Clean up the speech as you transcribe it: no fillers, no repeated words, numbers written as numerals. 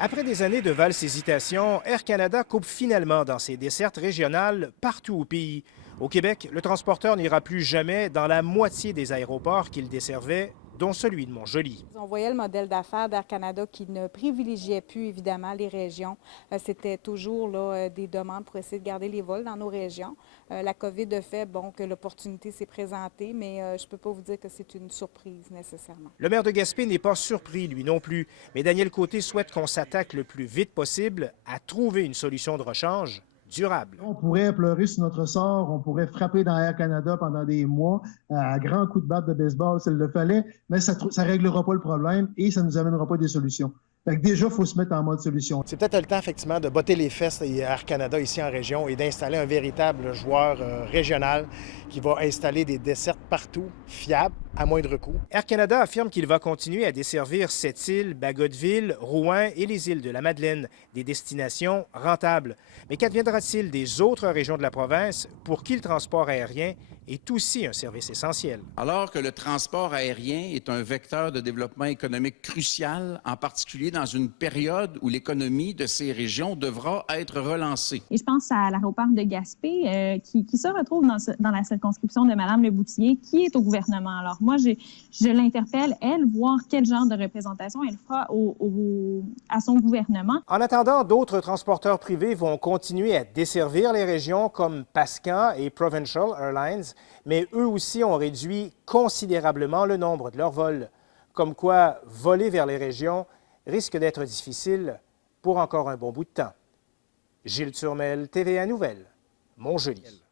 Après des années de valses-hésitations, Air Canada coupe finalement dans ses dessertes régionales partout au pays. Au Québec, le transporteur n'ira plus jamais dans la moitié des aéroports qu'il desservait, dont celui de Mont-Joli. On voyait le modèle d'affaires d'Air Canada qui ne privilégiait plus évidemment les régions. C'était toujours des demandes pour essayer de garder les vols dans nos régions. La COVID a fait que l'opportunité s'est présentée, mais je ne peux pas vous dire que c'est une surprise nécessairement. Le maire de Gaspé n'est pas surpris, lui non plus, mais Daniel Côté souhaite qu'on s'attaque le plus vite possible à trouver une solution de rechange durable. On pourrait pleurer sur notre sort, on pourrait frapper dans Air Canada pendant des mois à grands coups de batte de baseball s'il le fallait, mais ça ne réglera pas le problème et ça ne nous amènera pas des solutions. Fait que déjà, il faut se mettre en mode solution. C'est peut-être le temps, effectivement, de botter les fesses à Air Canada ici en région et d'installer un véritable joueur régional qui va installer des dessertes partout, fiables, à moindre coût. Air Canada affirme qu'il va continuer à desservir Sept-Îles, Bagotville, Rouen et les îles de la Madeleine, des destinations rentables. Mais qu'adviendra-t-il des autres régions de la province pour qui le transport aérien est aussi un service essentiel? Alors que le transport aérien est un vecteur de développement économique crucial, en particulier dans une période où l'économie de ces régions devra être relancée. Et je pense à l'aéroport de Gaspé qui se retrouve dans la circonscription de Mme Leboutillier, qui est au gouvernement. Alors moi, je l'interpelle, elle, voir quel genre de représentation elle fera à son gouvernement. En attendant, d'autres transporteurs privés vont continuer à desservir les régions comme Pascan et Provincial Airlines, mais eux aussi ont réduit considérablement le nombre de leurs vols. Comme quoi, voler vers les régions risque d'être difficile pour encore un bon bout de temps. Gilles Turmel, TVA Nouvelles, Mont-Joli.